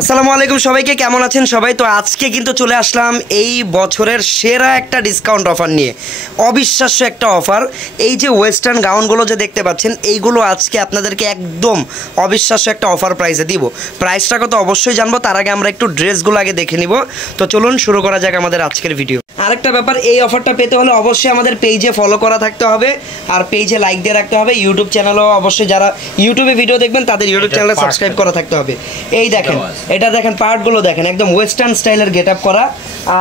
আসসালামু আলাইকুম সবাইকে, কেমন আছেন সবাই? তো আজকে কিন্তু চলে আসলাম এই বছরের সেরা একটা ডিসকাউন্ট অফার নিয়ে। অবিশ্বাস্য একটা অফার। এই যে ওয়েস্টার্ন গাউনগুলো যে দেখতে পাচ্ছেন, এইগুলো আজকে আপনাদেরকে একদম অবিশ্বাস্য একটা অফার প্রাইসে দিব। প্রাইসটা কত অবশ্যই জানবো, তার আগে আমরা একটু ড্রেসগুলো আগে দেখে নিব। তো চলুন শুরু করা যাক আমাদের আজকের ভিডিও। আরেকটা ব্যাপার, এই অফারটা পেতে হলে অবশ্যই আমাদের পেজে ফলো করা থাকতে হবে, আর পেজে লাইক দিয়ে রাখতে হবে। ইউটিউব চ্যানেলও অবশ্যই, যারা ইউটিউবে ভিডিও দেখবেন তাদের ইউটিউব চ্যানেলে সাবস্ক্রাইব করা থাকতে হবে। এই দেখেন, এটা দেখেন পার্টগুলো দেখেন, একদম ওয়েস্টার্ন স্টাইলের গেট আপ করা।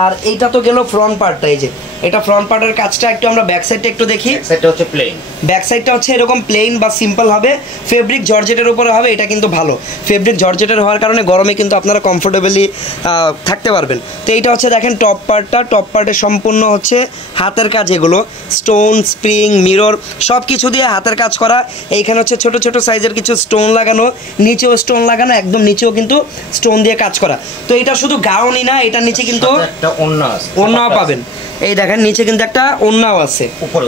আর এইটা তো গেল ফ্রন্ট পার্টটা। এই যে এটা ফ্রন্ট পার্টের কাজটা একটু আমরা ব্যাক সাইডটা একটু দেখি। সাইডটা হচ্ছে প্লেন, ব্যাক সাইডটা হচ্ছে এরকম প্লেন বা সিম্পল হবে, ফেব্রিক জর্জেটের উপরে হবে। এটা কিন্তু ভালো, ফেব্রিক জর্জেটের হওয়ার কারণে গরমে কিন্তু আপনারা কমফোর্টেবলি থাকতে পারবেন। তো এইটা হচ্ছে দেখেন টপ পার্টটা, টপ পার্টে সম্পূর্ণ হচ্ছে হাতের কাজ, এগুলো স্টোন, স্প্রিং, মিরর সব কিছু দিয়ে হাতের কাজ করা। এইখানে হচ্ছে ছোট ছোট সাইজের কিছু স্টোন লাগানো, নিচেও স্টোন লাগানো, একদম নিচেও কিন্তু স্টোন দিয়ে কাজ করা। তো এটা শুধু গাউনই না, এটার নিচে কিন্তু একটা ওড়না আছে, ওড়নাও পাবেন। এই দেখেন নিচে কিন্তু একটা ওড়নাও আছে, উপরে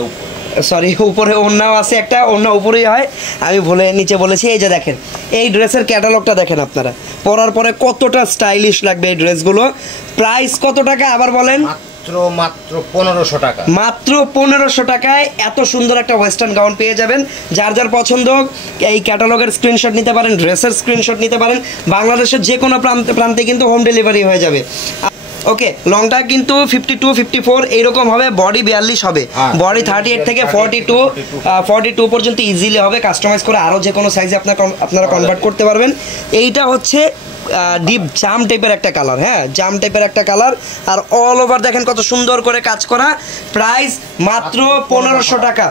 উপরে ওড়নাও আছে, একটা ওড়না উপরেই হয়, আমি ভুলে নিচে বলেছি। এই যে দেখেন এই ড্রেসের ক্যাটালগটা দেখেন আপনারা, পরার পরে কতটা স্টাইলিশ লাগবে এই ড্রেসগুলো। প্রাইস কত টাকা আবার বলেন? মাত্র 1500 টাকা। মাত্র 1500 টাকায় এত সুন্দর একটা ওয়েস্টার্ন গাউন পেয়ে যাবেন। যার যার পছন্দ এই ক্যাটালগের স্ক্রিনশট নিতে পারেন, ড্রেসের স্ক্রিনশট নিতে পারেন। বাংলাদেশের যে কোনো প্রান্তে কিন্তু হোম ডেলিভারি হয়ে যাবে। ওকে, লংটা কিন্তু 52, 54 এইরকম হবে, বডি 42 হবে, বডি 38 থেকে 42 পর্যন্ত ইজিলি হবে। কাস্টমাইজ করে আরও যে কোনো সাইজে আপনারা কনভার্ট করতে পারবেন। এইটা হচ্ছে ডিপ জাম টাইপের একটা কালার, হ্যাঁ জাম টাইপের একটা কালার। আর অল ওভার দেখেন কত সুন্দর করে কাজ করা। প্রাইস মাত্র 1500 টাকা।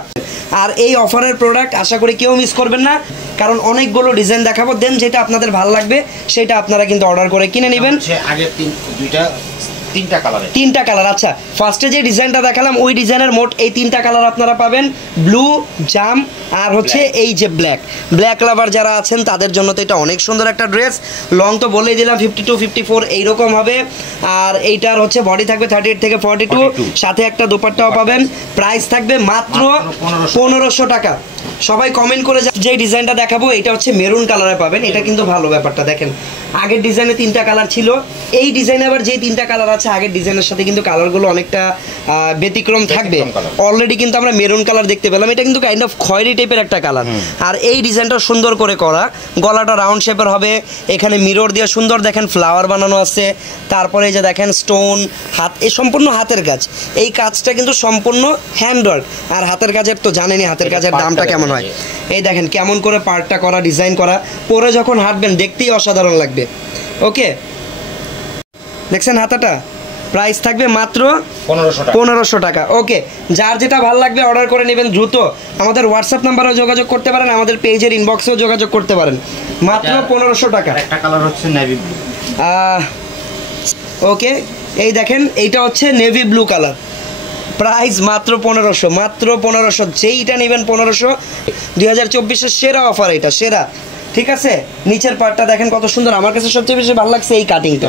আর এই অফারের প্রোডাক্ট আশা করি কেউ মিস করবেন না, কারণ অনেকগুলো ডিজাইন দেখাবো। দেন যেটা আপনাদের ভালো লাগবে সেটা আপনারা কিন্তু অর্ডার করে কিনে নেবেন। আগে তিনটা কালার। আচ্ছা, ফার্স্টে যে ডিজাইনটা দেখালাম ওই ডিজাইনের মোট এই তিনটা কালার আপনারা পাবেন, ব্লু, জাম আর হচ্ছে এই যে ব্ল্যাক লাভার যারা আছেন তাদের জন্য তো এটা অনেক সুন্দর একটা ড্রেস। লং তো বলেই দিলাম 52, 54 এইরকম হবে। আর এইটার হচ্ছে বডি থাকবে 38 থেকে 42, সাথে একটা দোপাট্টাও পাবেন। প্রাইস থাকবে মাত্র 1500 টাকা। সবাই কমেন্ট করে যে ডিজাইনটা দেখাবো এটা হচ্ছে মেরুন কালারে পাবেন। এটা কিন্তু ভালো ব্যাপারটা দেখেন, আগের ডিজাইনে তিনটা কালার ছিল, এই ডিজাইনে আবার যে তিনটা কালার আছে আগের ডিজাইনের সাথে কিন্তু কালারগুলো অনেকটা ব্যতিক্রম থাকবে। অলরেডি কিন্তু আমরা মেরুন কালার দেখতে পেলাম, এটা কিন্তু কাইন্ড অফ খয়েরি টাইপের একটা কালার। আর এই ডিজাইনটা সুন্দর করে করা, গলাটা রাউন্ড শেপের হবে, এখানে মিরর দিয়ে সুন্দর দেখেন ফ্লাওয়ার বানানো আছে। তারপরে এই যে দেখেন স্টোন, হাত, এই সম্পূর্ণ হাতের কাজ। এই কাজটা কিন্তু সম্পূর্ণ হ্যান্ডওয়ার্ক। আর হাতের কাজের তো জানেনই হাতের কাজের দামটা কেমন হয়। এই দেখেন কেমন করে পার্টটা করা, ডিজাইন করা, পরে যখন হাঁটবেন দেখতেই অসাধারণ লাগবে। ওকে, দেখছেন হাতাটা। প্রাইস থাকবে মাত্র 1500 টাকা। ওকে, যার যেটা ভালো লাগবে অর্ডার করে নেবেন দ্রুত। আমাদের হোয়াটসঅ্যাপ নাম্বারেও যোগাযোগ করতে পারেন, আমাদের পেজের ইনবক্সেও যোগাযোগ করতে পারেন। মাত্র 1500 টাকা। একটা কালার হচ্ছে নেভি ব্লু। ওকে, এই দেখেন এইটা হচ্ছে নেভি ব্লু কালার। প্রাইস মাত্র 1500, মাত্র 1500। যেইটা নেবেন 1500। 2024-এর সেরা অফার, এটা সেরা। ঠিক আছে, নিচের পার্টটা দেখেন কত সুন্দর। আমার কাছে সবচেয়ে বেশি ভালো লাগছে এই কাটিংটা।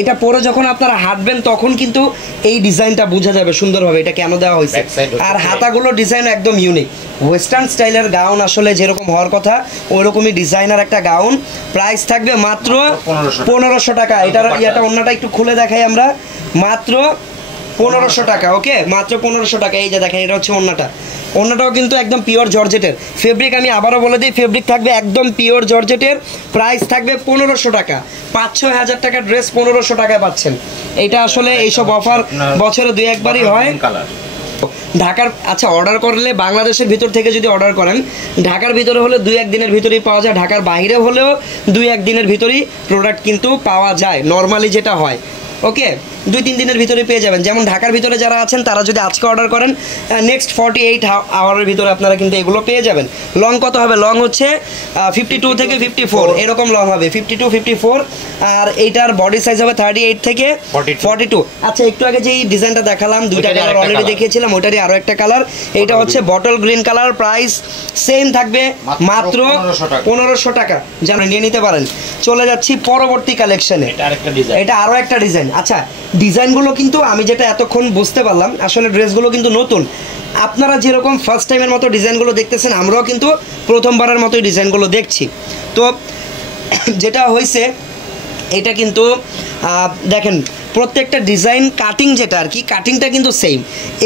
এটা পরে যখন আপনারা হাঁটবেন তখন কিন্তু এই ডিজাইনটা বোঝা যাবে সুন্দরভাবে এটা কেন দেওয়া হয়েছে। আর হাতাগুলো ডিজাইন একদম ইউনিক, ওয়েস্টার্ন স্টাইলের গাউন আসলে যেরকম হওয়ার কথা ওইরকমই ডিজাইনার একটা গাউন। প্রাইস থাকবে মাত্র 1500 টাকা। এটা অন্যটা একটু খুলে দেখাই আমরা, মাত্র 1500 টাকা। ওকে, মাত্র 1500 টাকা। এই যে দেখেন এটা হচ্ছে ওড়নাটাও কিন্তু একদম পিওর জর্জেটের ফেব্রিক। আমি আবারও বলে দিই, ফেব্রিক থাকবে একদম পিওর জর্জেটের। প্রাইস থাকবে 1500 টাকা। 5-6 হাজার টাকা ড্রেস 1500 টাকায় পাচ্ছেন। এটা আসলে এইসব অফার বছরে 2-1বারই হয়। ঢাকার, আচ্ছা অর্ডার করলে বাংলাদেশের ভিতর থেকে যদি অর্ডার করেন, ঢাকার ভিতরে হলে 2-1 দিনের ভিতরেই পাওয়া যায়। ঢাকার বাইরে হলেও 2-1 দিনের ভিতরেই প্রোডাক্ট কিন্তু পাওয়া যায় নর্মালি যেটা হয়। ওকে, 2-3 দিনের ভিতরে পেয়ে যাবেন। যেমন ঢাকার ভিতরে যারা আছেন তারা যদি আজকে অর্ডার করেন, নেক্সট 48 আওয়ারের ভিতরে আপনারা কিন্তু এগুলো পেয়ে যাবেন। লং কত হবে? লং হচ্ছে 52 থেকে 54 এরকম লং হবে, 52, 54। আর এইটার বডি সাইজ হবে 38 থেকে 42। আচ্ছা, একটু আগে যেই ডিজাইনটা দেখালাম, দুইটা কালার অলরেডি দেখিয়েছিলাম, ওইটারই আরও একটা কালার। এইটা হচ্ছে bottle green colour. Price same থাকবে মাত্র 1500 টাকা। যেন নিয়ে নিতে পারেন। চলে যাচ্ছি পরবর্তী কালেকশনে। এটা আরও একটা ডিজাইন। আচ্ছা, ডিজাইনগুলো কিন্তু আমি যেটা এতক্ষণ বুঝতে পারলাম, আসলে ড্রেসগুলো কিন্তু নতুন। আপনারা যেরকম ফার্স্ট টাইমের মতো ডিজাইনগুলো দেখতেছেন, আমরাও কিন্তু প্রথমবারের মতোই ডিজাইনগুলো দেখছি। তো যেটা হয়েছে এটা কিন্তু দেখেন প্রত্যেকটা ডিজাইন কাটিং যেটা আর কি কাটিংটা কিন্তু সেম,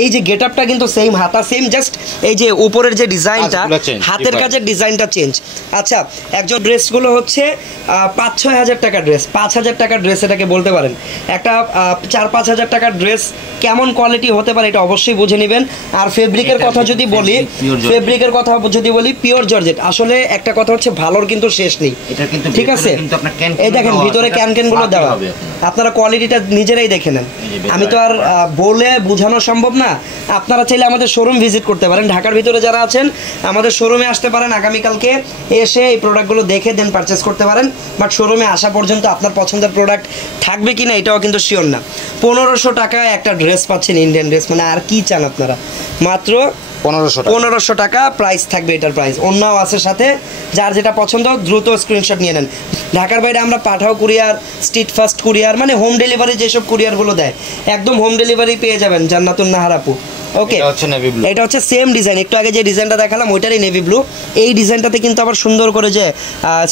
এই যে গেট আপটা কিন্তু সেম, হাতা সেম, জাস্ট এই যে উপরের যে ডিজাইনটা হাতের কাজের ডিজাইনটা চেঞ্জ। আচ্ছা, একজন ড্রেসগুলো হচ্ছে 5-6 হাজার টাকার ড্রেস, 5,000 টাকার ড্রেস এটাকে বলতে পারেন। একটা 4-5 হাজার টাকার ড্রেস কেমন কোয়ালিটি হতে পারে এটা অবশ্যই বুঝে নেবেন। আর ফেব্রিকের কথা যদি বলি, পিওর জর্জেট। আসলে একটা কথা হচ্ছে ভালোর কিন্তু শেষ নেই, ঠিক আছে? এই দেখেন ভিতরে ক্যান গুলো দেওয়া, আপনারা কোয়ালিটিটা নিজেরাই দেখে নেন, আমি তো আর বলে বোঝানো সম্ভব না। আপনারা চাইলে আমাদের শোরুম ভিজিট করতে পারেন, ঢাকার ভিতরে যারা আছেন আমাদের শোরুমে আসতে পারেন আগামীকালকে, এসে এই প্রোডাক্টগুলো দেখে দেন পারচেস করতে পারেন। বাট শোরুমে আসা পর্যন্ত আপনার পছন্দের প্রোডাক্ট থাকবে কিনা এটাও কিন্তু শিওর না। 1500 টাকায় একটা ড্রেস পাচ্ছেন, ইন্ডিয়ান ড্রেস, মানে আর কি চান আপনারা? মাত্র 1500 টাকা প্রাইস থাকবে এটার প্রাইস। অন্যও আছে সাথে, যার যেটা পছন্দ দ্রুত স্ক্রিনশট নিয়ে নেন। ঢাকার বাইরে আমরা পাঠাও কুরিয়ার, স্ট্রিট ফাস্ট কুরিয়ার, মানে হোম ডেলিভারি যেসব কুরিয়ারগুলো দেয় একদম হোম ডেলিভারি পেয়ে যাবেন জান্নাতুন নাহার আপু। ওকে, এটা হচ্ছে সেম ডিজাইন, একটু আগে যে ডিজাইনটা দেখালাম ওইটারই নেভি ব্লু। এই ডিজাইনটাতে কিন্তু আবার সুন্দর করে যে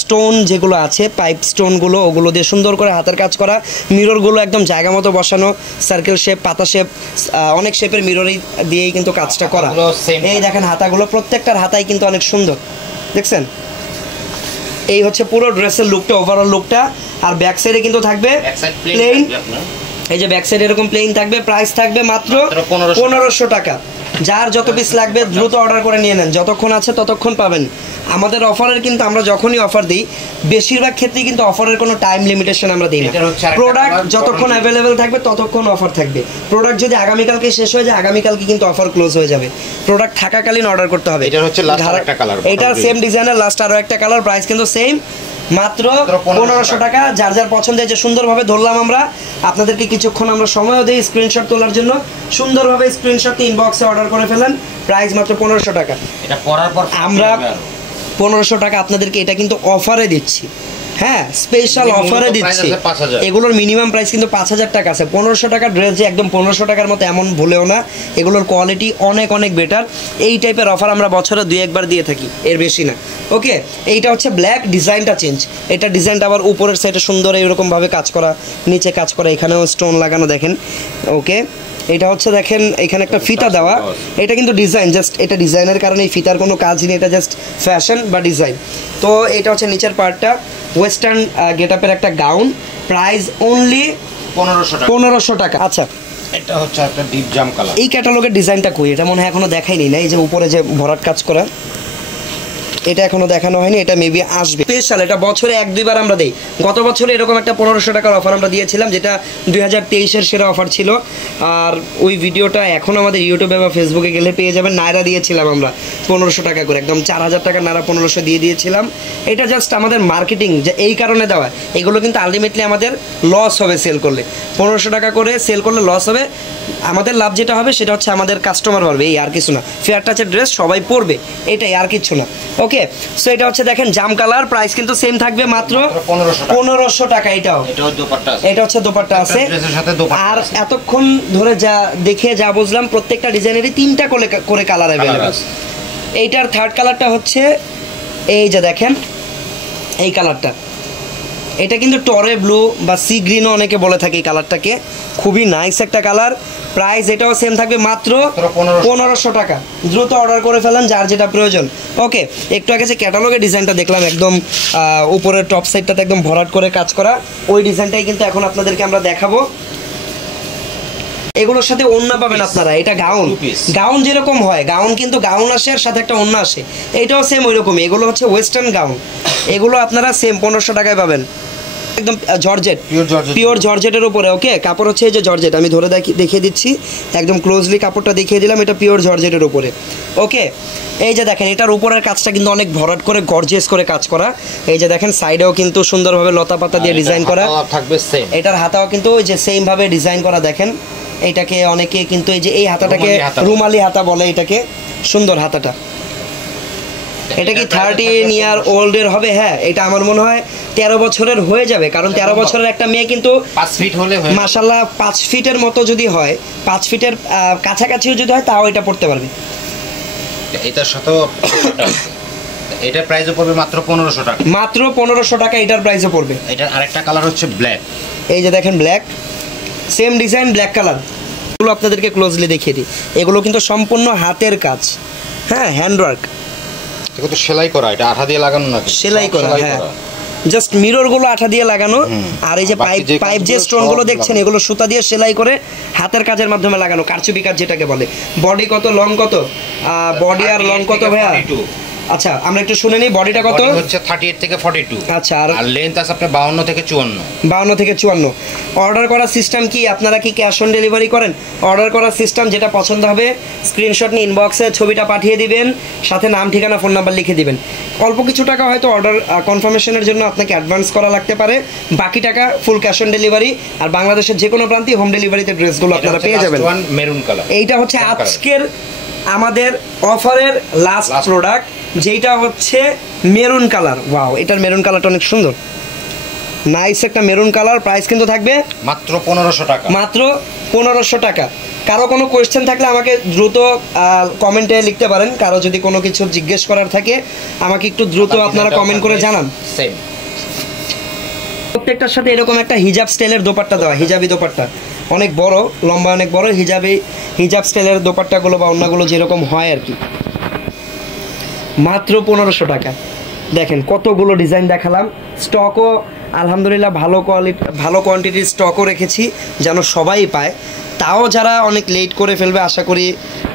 স্টোন যেগুলো আছে, পাইপ স্টোনগুলো, ওগুলো দিয়ে সুন্দর করে হাতের কাজ করা, মিররগুলো একদম জায়গা মতো বসানো, সার্কেল শেপ, পাতা শেপ, অনেক শেপের মিররই দিয়েই কিন্তু কাজটা করা। এই দেখেন হাতাগুলো, প্রত্যেকটার হাতাই কিন্তু অনেক সুন্দর, দেখছেন? এই হচ্ছে পুরো ড্রেসের লুকটা, ওভারঅল লুকটা। আর ব্যাক সাইডে কিন্তু থাকবে প্লেন, এই যে ব্যাক সাইড এরকম প্লেন থাকবে। প্রাইস থাকবে মাত্র 1500 টাকা। যার যত পিস লাগবে দ্রুত অর্ডার করে নিয়ে নেন, যতক্ষণ আছে ততক্ষণ পাবেন। আমাদের অফারের কিন্তু আমরা যখনই অফার দিই বেশিরভাগ ক্ষেত্রেই কিন্তু অফারের কোনো টাইম লিমিটেশন আমরা দিই না। প্রোডাক্ট যতক্ষণ অ্যাভেলেবেল থাকবে ততক্ষণ অফার থাকবে। প্রোডাক্ট যদি আগামীকালকে শেষ হয়ে যায় আগামীকালকে কিন্তু অফার ক্লোজ হয়ে যাবে। প্রোডাক্ট থাকাকালীন অর্ডার করতে হবে। এটা হচ্ছে লাস্ট আরেকটা কালার, এটার সেম ডিজাইনের লাস্ট আরো একটা কালার, প্রাইস কিন্তু সেম, মাত্র 1500 টাকা। যার যার পছন্দের যে সুন্দরভাবে ধরলাম আমরা আপনাদেরকে, কিছুক্ষণ আমরা সময়ও দিই স্ক্রিনশট তোলার জন্য। সুন্দরভাবে স্ক্রিনশট ইনবক্সে অর্ডার করে ফেলেন, প্রাইস মাত্র 1500 টাকা। এটা পরার পর আমরা 1500 টাকা আপনাদেরকে এটা কিন্তু অফারে দিচ্ছি, হ্যাঁ স্পেশাল অফারে দিচ্ছি। এগুলোর মিনিমাম প্রাইস কিন্তু 5000 টাকা আছে। 1500 টাকার ড্রেস যে একদম 1500 টাকার মতো এমন ভুলেও না, এগুলোর কোয়ালিটি অনেক অনেক বেটার। এই টাইপের অফার আমরা বছরে 2-1 দিয়ে থাকি, এর বেশি না। ওকে, এইটা হচ্ছে ব্ল্যাক, ডিজাইনটা চেঞ্জ। এটা ডিজাইনটা আবার উপরের সাইডে সুন্দর এইরকমভাবে কাজ করা, নিচে কাজ করা, এখানেও স্টোন লাগানো দেখেন। ওকে, এটা হচ্ছে দেখেন এখানে একটা ফিতা দেওয়া, এটা কিন্তু ডিজাইন, জাস্ট এটা ডিজাইনের কারণে এই ফিতার কোনো কাজ নেই, এটা জাস্ট ফ্যাশন বা ডিজাইন। তো এটা হচ্ছে নিচের পার্টটা, ওয়েস্টার্ন গেটআপের একটা গাউন, প্রাইস অনলি 1500 টাকা। আচ্ছা, এটা হচ্ছে একটা ডিপ জাম কালার। এই ক্যাটালগের ডিজাইনটা কই? এটা মনে হয় এখনো দেখাইনি না, এই যে উপরে যে ভরাট কাজ করা, এটা এখনো দেখানো হয়নি, এটা মেবি আসবে স্পেশাল। এটা বছরে 1-2 বার আমরা দেই। গত বছরে এরকম একটা 1500 টাকার অফার আমরা দিয়েছিলাম, যেটা 2023-এর সেরা অফার ছিল। আর ওই ভিডিওটা এখন আমাদের ইউটিউবে বা ফেসবুকে গেলে পেয়ে যাবেন। নায়রা দিয়েছিলাম আমরা 1500 টাকা করে, একদম 4000 টাকা নায়রা 1500 দিয়ে দিয়েছিলাম। এটা জাস্ট আমাদের মার্কেটিং, যে এই কারণে দেওয়া। এগুলো কিন্তু আলটিমেটলি আমাদের লস হবে সেল করলে, 1500 টাকা করে সেল করলে লস হবে। আমাদের লাভ যেটা হবে সেটা হচ্ছে আমাদের কাস্টমার পারবে, এই আর কিছু না। ফেয়ার টাচের ড্রেস সবাই পরবে, এটাই, আর কিছু না। ওকে, সো এটা হচ্ছে দেখেন জাম কালার, প্রাইস কিন্তু সেম থাকবে মাত্র 1500 টাকা। এটা হচ্ছে দোপাট্টা আছে। আর এতক্ষণ ধরে যা দেখে যা বুঝলাম প্রত্যেকটা ডিজাইনেরই 3টা করে কালার অ্যাভেলেবল। এইটার থার্ড কালারটা হচ্ছে এই যে দেখেন এই কালারটা, এটা কিন্তু টরে ব্লু বা সি গ্রিনও অনেকে বলে থাকে এই কালারটাকে, খুবই নাইস একটা কালার। প্রাইস এটাও সেম থাকবে মাত্র 1500 টাকা। দ্রুত অর্ডার করে ফেলেন যার যেটা প্রয়োজন। ওকে, একটু আগে যে ক্যাটালগের ডিজাইনটা দেখলাম একদম উপরের টপ সাইডটাতে একদম ভরাট করে কাজ করা, ওই ডিজাইনটাই কিন্তু এখন আপনাদেরকে আমরা দেখাবো। এগুলোর সাথে ওড়না পাবেন আপনারা, এটা গাউন, গাউন যেরকম হয় গাউন কিন্তু গাউন আসে আর সাথে একটা ওড়না আসে, এটাও সেম ওইরকমই। এগুলো হচ্ছে ওয়েস্টার্ন গাউন, এগুলো আপনারা সেম 1500 টাকায় পাবেন, একদম জর্জেট, পিওর জর্জেটের উপরে। ওকে, কাপড় হচ্ছে এই যে জর্জেট, আমি ধরে দেখিয়ে দিচ্ছি, একদম ক্লোজলি কাপড়টা দেখিয়ে দিলাম, এটা পিওর জর্জেটের উপরে। ওকে, এই যে দেখেন এটার উপরের কাজটা কিন্তু অনেক ভরাট করে গর্জিয়াস করে কাজ করা। এই যে দেখেন সাইডেও কিন্তু সুন্দরভাবে লতা পাতা দিয়ে ডিজাইন করা থাকবে সেম। এটার হাতাও কিন্তু ওই যে সেম ভাবে ডিজাইন করা। দেখেন এটাকে অনেকে কিন্তু এই যে এই হাতাটাকে রুমালি হাতা বলে, এটাকে সুন্দর হাতাটা। এটা কি 13 ইয়ার ওল্ডের হবে? হ্যাঁ, এটা আমার মনে হয় 13 বছরের হয়ে যাবে, কারণ 13 বছরের একটা মেয়ে কিন্তু 5 ফিট হলে মাশাআল্লাহ 5 ফিটের মতো যদি হয়, 5 ফিটের কাছাকাছিও যদি হয় তাও এটা পড়তে পারবে। এটার সাথেও এটার প্রাইসও পড়বে মাত্র 1500 টাকা। মাত্র 1500 টাকা এটার প্রাইসও পড়বে। এটার আরেকটা কালার হচ্ছে ব্ল্যাক। এই যে দেখেন black, same design black colour. এগুলো আপনাদেরকে ক্লোজলি দেখিয়ে দিই, এগুলো কিন্তু সম্পূর্ণ হাতের কাজ, হ্যাঁ হ্যান্ডওয়ার্ক, এগুলো তো সেলাই করা, এটা আঠা দিয়ে লাগানো না, সেলাই করা, হ্যাঁ জাস্ট মিররগুলো আঠা দিয়ে লাগানো। আর এই যে পাইপ যে স্টোনগুলো দেখছেন এগুলো সুতা দিয়ে সেলাই করে হাতের কাজের মাধ্যমে লাগানো, কারচুপি কাজ যেটাকে বলে। বডি কত, লং কত, বডি আর লং কত ভাইয়া? আচ্ছা আমরা একটু শুনে নিই, বডিটা কত হচ্ছে 38 থেকে 42। আচ্ছা, আর লেন্থ আছে আপনার 52 থেকে 54। 52 থেকে 54। অর্ডার করার সিস্টেম কি, আপনারা কি ক্যাশ অন ডেলিভারি করেন? অর্ডার করার সিস্টেম যেটা পছন্দ হবে স্ক্রিনশট নিয়ে ইনবক্সে ছবিটা পাঠিয়ে দিবেন, সাথে নাম ঠিকানা ফোন নাম্বার লিখে দিবেন। অল্প কিছু টাকা হয়তো অর্ডার কনফার্মেশনের জন্য আপনাকে অ্যাডভান্স করা লাগতে পারে, বাকি টাকা ফুল ক্যাশ অন ডেলিভারি। আর বাংলাদেশের যে কোনো প্রান্তে হোম ডেলিভারিতে ড্রেসগুলো আপনারা পেয়ে যাবেন। মেরুন কালার, এইটা হচ্ছে আজকের আমাদের অফারের লাস্ট প্রোডাক্ট, যেটা হচ্ছে মেরুন কালার। ওয়াও, এটার মেরুন কালারটা অনেক সুন্দর, নাইস একটা মেরুন কালার। প্রাইস কিন্তু থাকবে মাত্র 1500 টাকা। মাত্র 1500 টাকা। কারো কোনো কোয়েশ্চেন থাকলে আমাকে দ্রুত কমেন্টে লিখতে পারেন, কারো যদি কোনো কিছু জিজ্ঞেস করার থাকে আমাকে একটু দ্রুত আপনারা কমেন্ট করে জানান। সেম প্রত্যেকটার সাথে এরকম একটা হিজাব স্টাইলের দোপাট্টা দেওয়া, হিজাবি দোপাট্টা, অনেক বড়, লম্বা অনেক বড়, হিজাব স্টাইলের দোপাট্টাগুলো বা অন্যগুলো যেরকম হয় আর কি। মাত্র 1500 টাকা। দেখেন কতগুলো ডিজাইন দেখালাম, স্টকও আলহামদুলিল্লাহ ভালো কোয়ান্টিটির স্টকও রেখেছি যেন সবাই পায়। তাও যারা অনেক লেট করে ফেলবে, আশা করি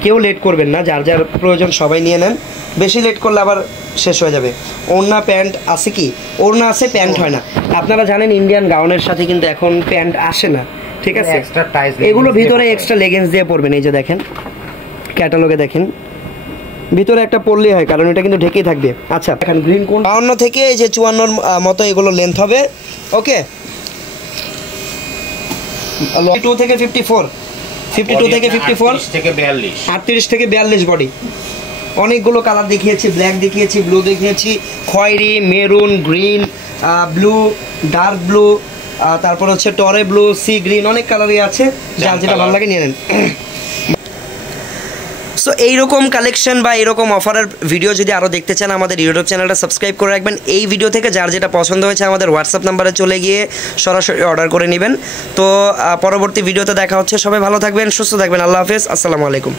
কেউ লেট করবেন না, যার যার প্রয়োজন সবাই নিয়ে নেন, বেশি লেট করলে আবার শেষ হয়ে যাবে। ওড়না প্যান্ট আছে কি? ওড়না আছে, প্যান্ট হয় না। আপনারা জানেন ইন্ডিয়ান গাউনের সাথে কিন্তু এখন প্যান্ট আসে না, ঠিক আছে? এগুলো ভিতরে এক্সট্রা লেগিংস দিয়ে পরবেন। এই যে দেখেন ক্যাটালগে দেখেন ভিতরে একটা পরলেই হয়, কারণ এটা কিন্তু ঢেকেই থাকবে। আচ্ছা এখন গ্রিন কোন 52 থেকে এই যে 54 মতো এগুলো লেন্থ হবে। ওকে, 52 থেকে 54, 52 থেকে 54, 38 থেকে 42 বডি। অনেকগুলো কালার দেখিয়েছি, ব্ল্যাক দেখিয়েছি, ব্লু দেখিয়েছি, খয়েরি, maroon, green, blue, dark blue, তারপর হচ্ছে টরে ব্লু, সি গ্রিন, অনেক কালারই আছে, যার যেটা ভালো লাগে নিয়ে নেন। সো এইরকম কালেকশন বা এরকম অফারের ভিডিও যদি আরও দেখতে চান আমাদের ইউটিউব চ্যানেলটা সাবস্ক্রাইব করে রাখবেন। এই ভিডিও থেকে যার যেটা পছন্দ হয়েছে আমাদের হোয়াটসঅ্যাপ নাম্বারে চলে গিয়ে সরাসরি অর্ডার করে নেবেন। তো পরবর্তী ভিডিওতে দেখা হচ্ছে। সবাই ভালো থাকবেন, সুস্থ থাকবেন। আল্লাহ হাফেজ, আসসালামু আলাইকুম।